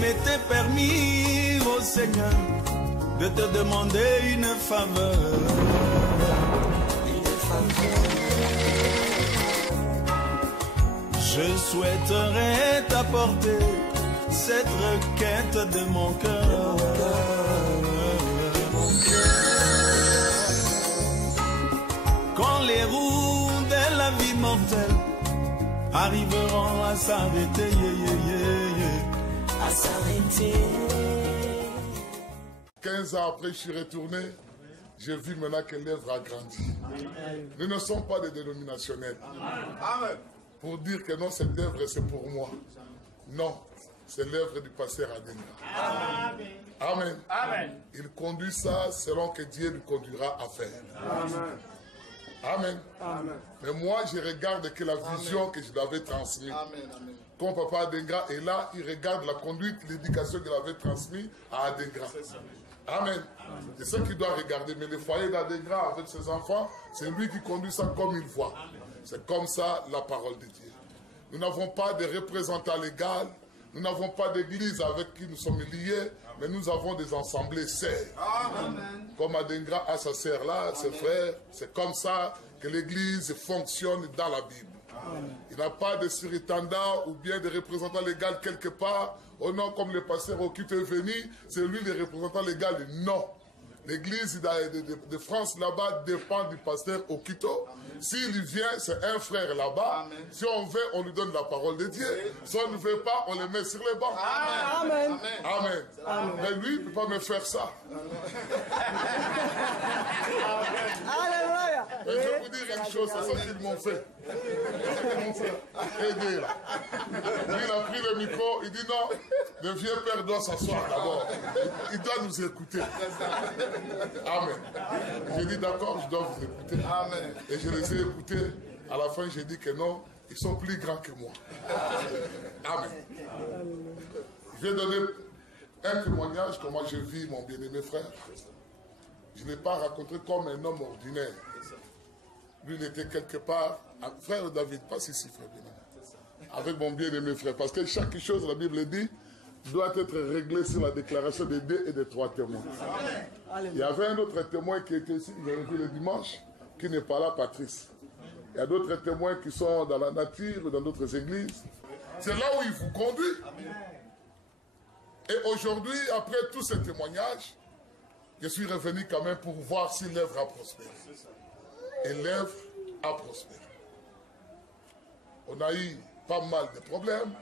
m'était permis, ô Seigneur, de te demander une faveur. Je souhaiterais t'apporter cette requête de mon cœur. Quand les roues de la vie mortelle arriveront à s'arrêter, à s'arrêter. 15 ans après, je suis retourné. J'ai vu maintenant que l'œuvre a grandi. Nous ne sommes pas des dénominationnels. Amen. Pour dire que non, cette œuvre c'est pour moi. Non, c'est l'œuvre du pasteur Adenga. Amen. Amen. Amen. Il conduit ça selon que Dieu lui conduira à faire. Amen. Amen. Amen. Mais moi, je regarde que la vision que je lui avais transmise. Amen. Amen. Quand Papa Adenga est là, il regarde la conduite, l'éducation qu'il avait transmise à Adenga. Amen. C'est ce qu'il doit regarder. Mais le foyer d'Adenga avec ses enfants, c'est lui qui conduit ça comme il voit. C'est comme ça la parole de Dieu. Nous n'avons pas de représentants légaux. Nous n'avons pas d'église avec qui nous sommes liés, mais nous avons des assemblées sœurs. Comme Adenga a sa sœur là, ses frères, c'est comme ça que l'église fonctionne dans la Bible. Il n'y a pas de surintendant ou bien de représentant légal quelque part. Oh non, comme le pasteur Okito est venu, c'est lui le représentant légal. Non. L'église de France là-bas dépend du pasteur Okito. S'il vient, c'est un frère là-bas. Si on veut, on lui donne la parole de Dieu. Si on ne veut pas, on le met sur les bancs. Amen. Amen. Amen. Mais lui, il ne peut pas me faire ça. Alléluia. Et je vais vous dire une chose, c'est ça qu'ils m'ont fait. Aider là. Lui, il a pris le micro, il dit non, le vieux père doit s'asseoir d'abord. Il doit nous écouter. Amen. J'ai dit d'accord, je dois vous écouter. Amen. Et je les ai écoutés. À la fin, j'ai dit que non, ils sont plus grands que moi. Amen. Je vais donner un témoignage comment je vis mon bien-aimé frère. Je ne l'ai pas raconté comme un homme ordinaire. Lui, il était quelque part, frère David, passe ici, frère bien-aimé. Avec mon bien-aimé frère. Parce que chaque chose, la Bible dit, doit être réglée sur la déclaration des 2 et des 3 témoins. Il y avait un autre témoin qui était ici, vous avez vu le dimanche, qui n'est pas là, Patrice. Il y a d'autres témoins qui sont dans la nature ou dans d'autres églises. C'est là où il vous conduit. Et aujourd'hui, après tous ces témoignages, je suis revenu quand même pour voir si l'œuvre a prospéré. Et l'œuvre a prospéré. On a eu pas mal de problèmes,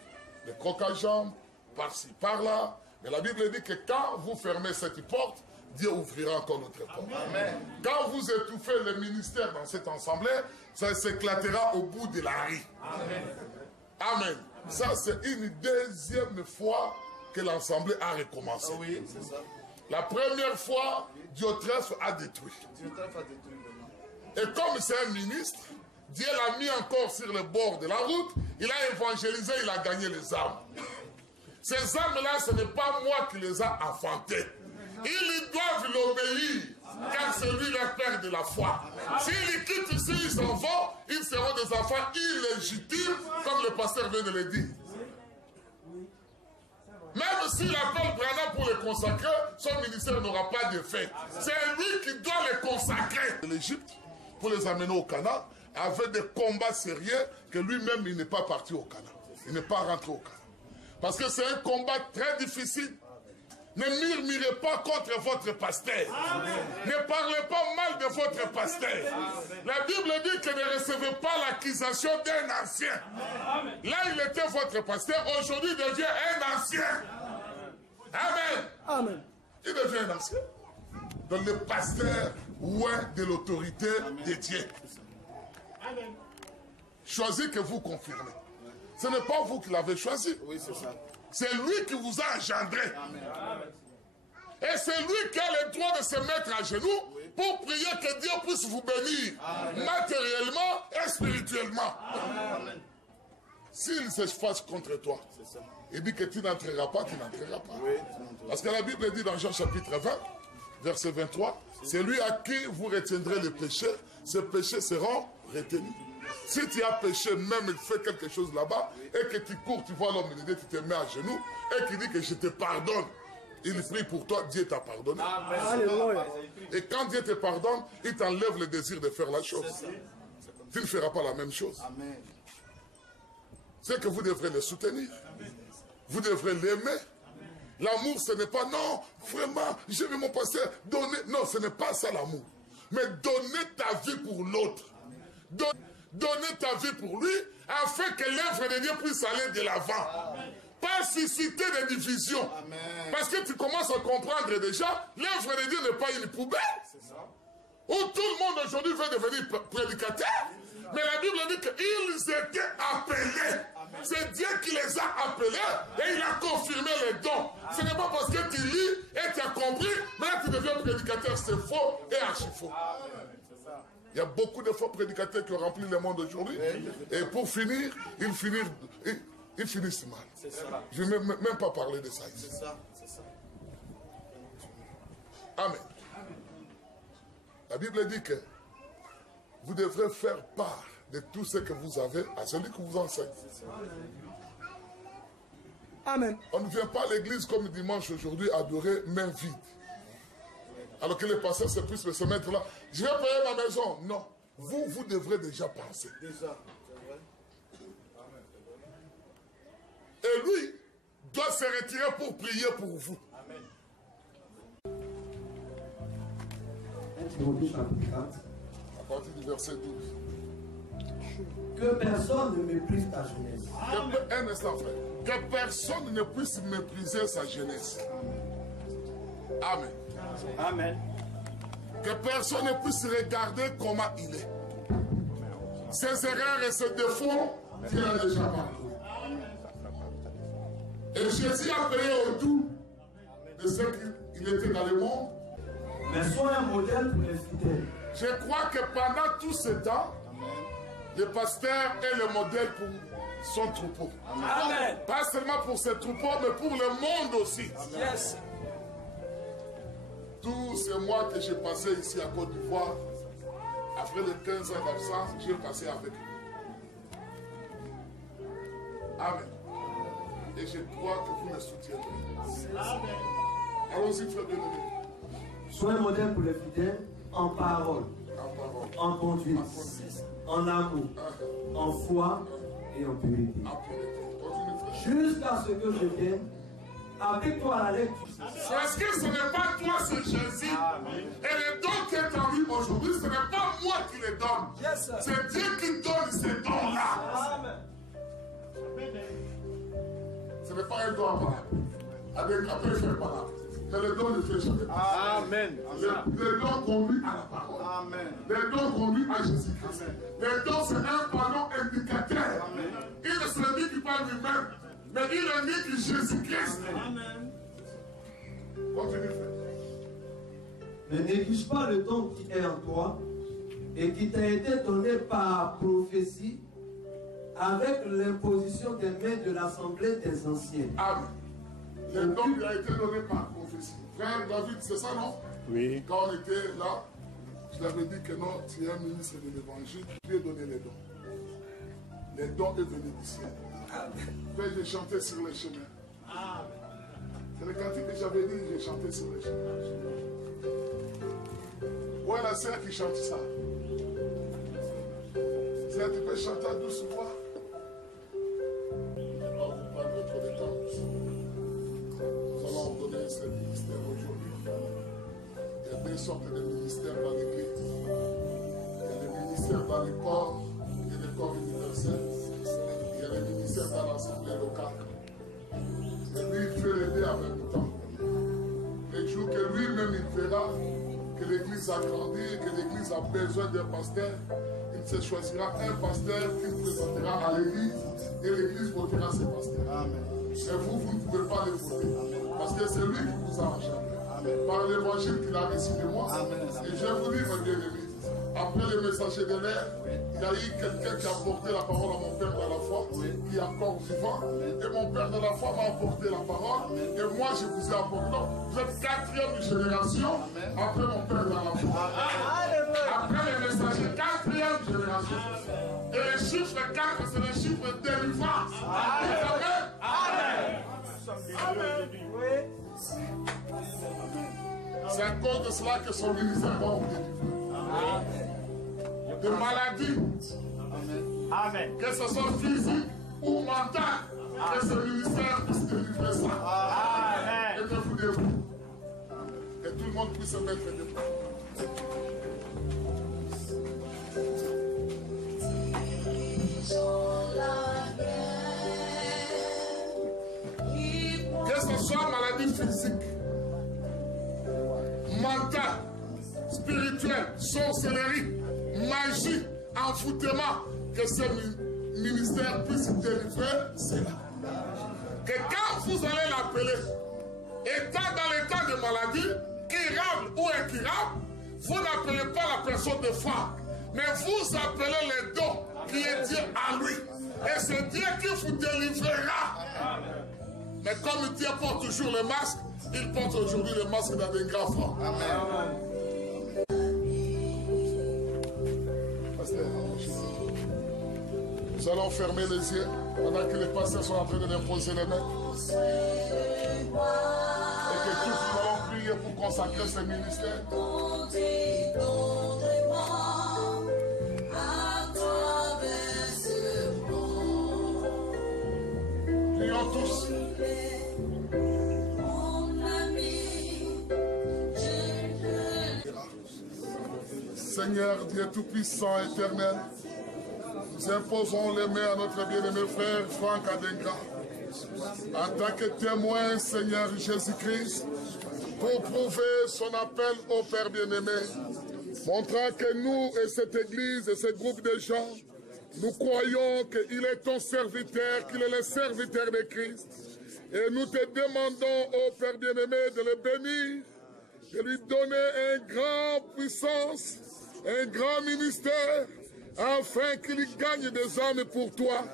de crocs à jambes, par-ci, par-là. Mais la Bible dit que quand vous fermez cette porte, Dieu ouvrira encore notre porte. Amen. Quand vous étouffez le ministère dans cette assemblée, ça s'éclatera au bout de la rue. Amen. Amen. Ça, c'est une deuxième fois que l'assemblée a recommencé. Ah oui, c'est ça. La première fois, Diotrephe a détruit. Et comme c'est un ministre, Dieu l'a mis encore sur le bord de la route. Il a évangélisé, il a gagné les âmes. Ces âmes-là, ce n'est pas moi qui les a enfantées. Ils doivent l'obéir, car c'est lui le père de la foi. S'ils quittent ici, ils s'en vont, ils seront des enfants illégitimes, comme le pasteur vient de le dire. Même s'il appelle Branham pour le consacrer, son ministère n'aura pas d'effet. C'est lui qui doit les consacrer. L'Égypte, pour les amener au Canaan, avait des combats sérieux que lui-même, il n'est pas parti au Canaan. Il n'est pas rentré au Canaan. Parce que c'est un combat très difficile. Ne murmurez pas contre votre pasteur. Amen. Ne parlez pas mal de votre pasteur. Amen. La Bible dit que ne recevez pas l'accusation d'un ancien. Amen. Là, il était votre pasteur. Aujourd'hui, il devient un ancien. Amen. Amen. Il devient un ancien. Donc le pasteur loin de l'autorité de Dieu. Amen. Choisis que vous confirmez. Ce n'est pas vous qui l'avez choisi. Oui, c'est ça. C'est lui qui vous a engendré. Amen. Et c'est lui qui a le droit de se mettre à genoux pour prier que Dieu puisse vous bénir. Amen. Matériellement et spirituellement. Amen. S'il se fasse contre toi, il dit que tu n'entreras pas, tu n'entreras pas. Oui, parce que la Bible dit dans Jean chapitre 20, verset 23, c'est lui à qui vous retiendrez les péchés, ces péchés seront retenus. Si tu as péché, même il fait quelque chose là-bas, et que tu cours, tu vois l'homme de Dieu, tu te mets à genoux, et qu'il dit que je te pardonne. Il prie pour toi, Dieu t'a pardonné. Alléluia. Et quand Dieu te pardonne, il t'enlève le désir de faire la chose. Tu ne feras pas la même chose. C'est que vous devrez le soutenir. Vous devrez l'aimer. L'amour, ce n'est pas, non, vraiment, j'aime mon pasteur, donner. Non, ce n'est pas ça l'amour. Mais donner ta vie pour l'autre. Donner ta vie pour lui, afin que l'œuvre de Dieu puisse aller de l'avant. Pas susciter des divisions. Parce que tu commences à comprendre déjà, l'œuvre de Dieu n'est pas une poubelle. Où tout le monde aujourd'hui veut devenir prédicateur. Mais la Bible dit qu'ils étaient appelés. C'est Dieu qui les a appelés et il a confirmé les dons. Ce n'est pas parce que tu lis et tu as compris, mais là tu deviens prédicateur. C'est faux et archi faux. Il y a beaucoup de faux prédicateurs qui ont rempli le monde aujourd'hui. Et pour finir, ils finissent mal. Je ne vais même pas parler de ça ici. Amen. La Bible dit que vous devrez faire part de tout ce que vous avez à celui qui vous enseigne. Amen. On ne vient pas à l'église comme dimanche aujourd'hui adorer main vide. Alors que les pasteurs se mettre là. Je vais payer ma maison. Non. Vous devrez déjà penser. Et lui doit se retirer pour prier pour vous. À partir du verset 12. Que personne ne méprise ta jeunesse. Un instant, frère. Que personne ne puisse mépriser sa jeunesse. Amen. Amen. Que personne ne puisse regarder comment il est. Ses erreurs et ses défauts, Dieu a déjà parlé. Et Jésus a payé au tout de ce qu'il était dans le monde. Mais sois un modèle pour les fidèles. Je crois que pendant tout ce temps, le pasteur est le modèle pour son troupeau. Amen. Pas seulement pour ses troupeaux, mais pour le monde aussi. Yes. Tous ces mois que j'ai passé ici à Côte d'Ivoire, après les 15 ans d'absence, j'ai passé avec lui. Amen. Et je crois que vous me soutiendrez. Amen. Allons-y, frère bien-aimé. Sois un modèle pour les fidèles en parole, en conduite, en amour, en foi et en pureté. Jusqu'à ce que je vienne, avec toi à la lecture. Parce que ce n'est pas toi, c'est Jésus. Et les dons qui est en lui aujourd'hui, ce n'est pas moi qui les donne. Yes, c'est Dieu qui donne ces dons-là. Ce n'est pas un don à après faire par là. Mais le don ne fait jamais. Amen. Les dons conduisent à la parole. Amen. Les dons conduisent à Jésus-Christ. Les dons, c'est un panneau indicateur. Il ne se dit pas lui-même, mais il indique Jésus-Christ. Amen. Continue, frère. Ne néglige pas le don qui est en toi et qui t'a été donné par prophétie avec l'imposition des mains de l'assemblée des anciens. Amen. Le don qui a été donné par prophétie. Frère David, c'est ça, non? Oui. Quand on était là, je l'avais dit que non, tu es un ministre de l'évangile, Dieu donné les dons. Les dons est venu du ciel. Frère, j'ai chanté sur les chemins. C'est le cantique que j'avais dit, j'ai chanté sur les chemins. Où est la sœur qui chante ça? Sœur, tu peux chanter à douce voix? On vous parle trop de temps. Nous allons ordonner ce ministère aujourd'hui. Il y a deux sortes de ministères dans l'Église. Il y a les ministères dans les corps, il y a les corps universels. Il y a les ministères dans l'Assemblée locale. Et lui, il fait les deux en même temps. Les jours que lui-même il verra que l'Église a grandi, que l'Église a besoin d'un pasteur, il se choisira un pasteur qu'il présentera à l'Église et l'Église votera ses pasteurs. Amen. Et vous ne pouvez pas les voter. Parce que c'est lui qui vous a engendré. Par l'évangile qu'il a reçu de moi. Amen. Et je vous dis, mes bien-aimés, après le messager de l'air, il y a eu quelqu'un qui a porté la parole à mon père dans la foi, qui est encore vivant. Et mon père de la foi m'a apporté la parole. Et moi, je vous ai apporté. Donc, vous êtes quatrième génération après mon père dans la foi. Après les messagers, quatrième génération. Et chiffre 4, c'est le chiffre de délivrance. Amen. Amen. C'est à cause de cela que son ministère va vous délivrer. De maladies. Amen. Que ce soit physique ou mental, que ce ministère puisse délivrer ça. Amen. Et que vous debout. Que tout le monde puisse se mettre debout. Que ce soit maladie physique, mentale, spirituelle, sorcellerie, magie, envoûtement, que ce ministère puisse délivrer cela. Que quand vous allez l'appeler, étant dans l'état de maladie, curable ou incurable, vous n'appelez pas la personne de foi, mais vous appelez le don qui est Dieu à lui. Et c'est Dieu qui vous délivrera. Mais comme Dieu porte toujours le masque, il porte aujourd'hui le masque dans des grands francs. Amen. Nous allons fermer les yeux pendant que les pasteurs sont en train de déposer les mains. Et que tous nous allons prier pour consacrer ce ministère. Prions tous. Seigneur Dieu Tout-Puissant, Éternel, nous imposons les mains à notre bien-aimé frère Franck Adengra, en tant que témoin, Seigneur Jésus-Christ, pour prouver son appel au Père bien-aimé, montrant que nous et cette Église et ce groupe de gens, nous croyons qu'il est ton serviteur, qu'il est le serviteur de Christ. Et nous te demandons, ô Père bien-aimé, de le bénir, de lui donner une grande puissance, un grand ministère, afin qu'il gagne des âmes pour toi.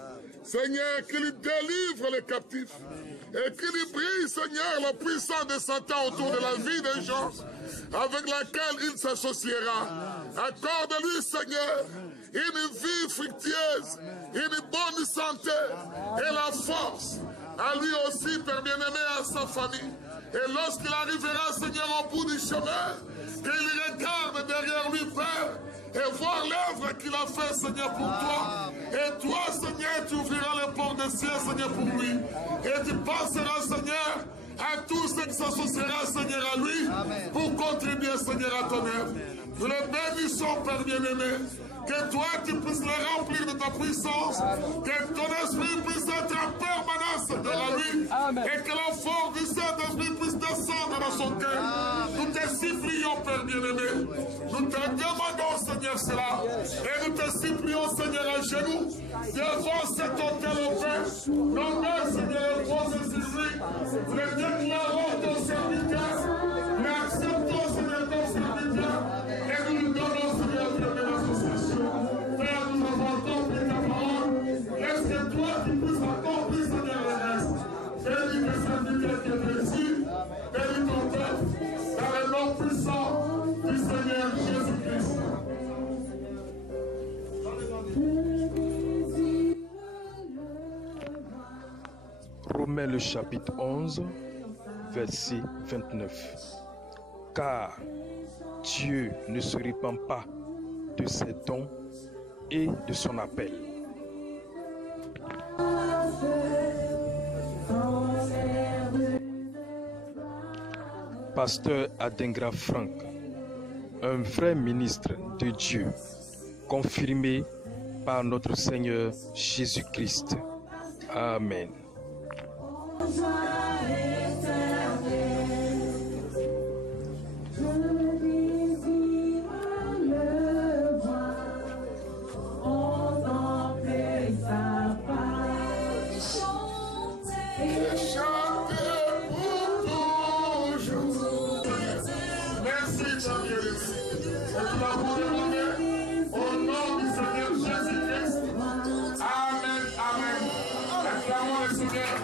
Seigneur, qu'il délivre les captifs et qu'il brille, Seigneur, la puissance de Satan autour de la vie des gens avec laquelle il s'associera. Accorde-lui, Seigneur, une vie fructueuse, une bonne santé et la force. À lui aussi, Père bien-aimé, à sa famille. Et lorsqu'il arrivera, Seigneur, au bout du chemin, qu'il regarde derrière lui, Père, et voir l'œuvre qu'il a fait, Seigneur, pour toi. Et toi, Seigneur, tu ouvriras les portes des cieux, Seigneur, pour lui. Et tu penseras, Seigneur, à tout ce qui s'associera, Seigneur, à lui, pour contribuer, Seigneur, à ton œuvre. Nous le bénissons, Père bien-aimé. Que toi, tu puisses le remplir de ta puissance. Que ton esprit puisse être en permanence de la lui. Et que la force du Saint-Esprit puisse descendre dans son cœur. Nous te supplions, Père bien-aimé. Nous te demandons, Seigneur, cela. Et nous te supplions, Seigneur, à genoux. Devant cet hôtel au Père. Nos mains, Seigneur, posées sur lui. Le déclarons ton serviteur. L'acceptons, Seigneur, ton serviteur. Et nous lui donnons, Seigneur, de l'association. Père, nous avons accompli ta parole. Est-ce que toi, tu puisses accomplir, Seigneur, le reste? Bénis le serviteur qui est ici. Bénis ton peuple. Dans le nom puissant du Seigneur Jésus-Christ. Romains le chapitre 11, verset 29. Car Dieu ne se répand pas de ses dons et de son appel. Pasteur Adengra Franck, un vrai ministre de Dieu, confirmé par notre Seigneur Jésus-Christ. Amen. Amen, amen. Acclamons le Seigneur.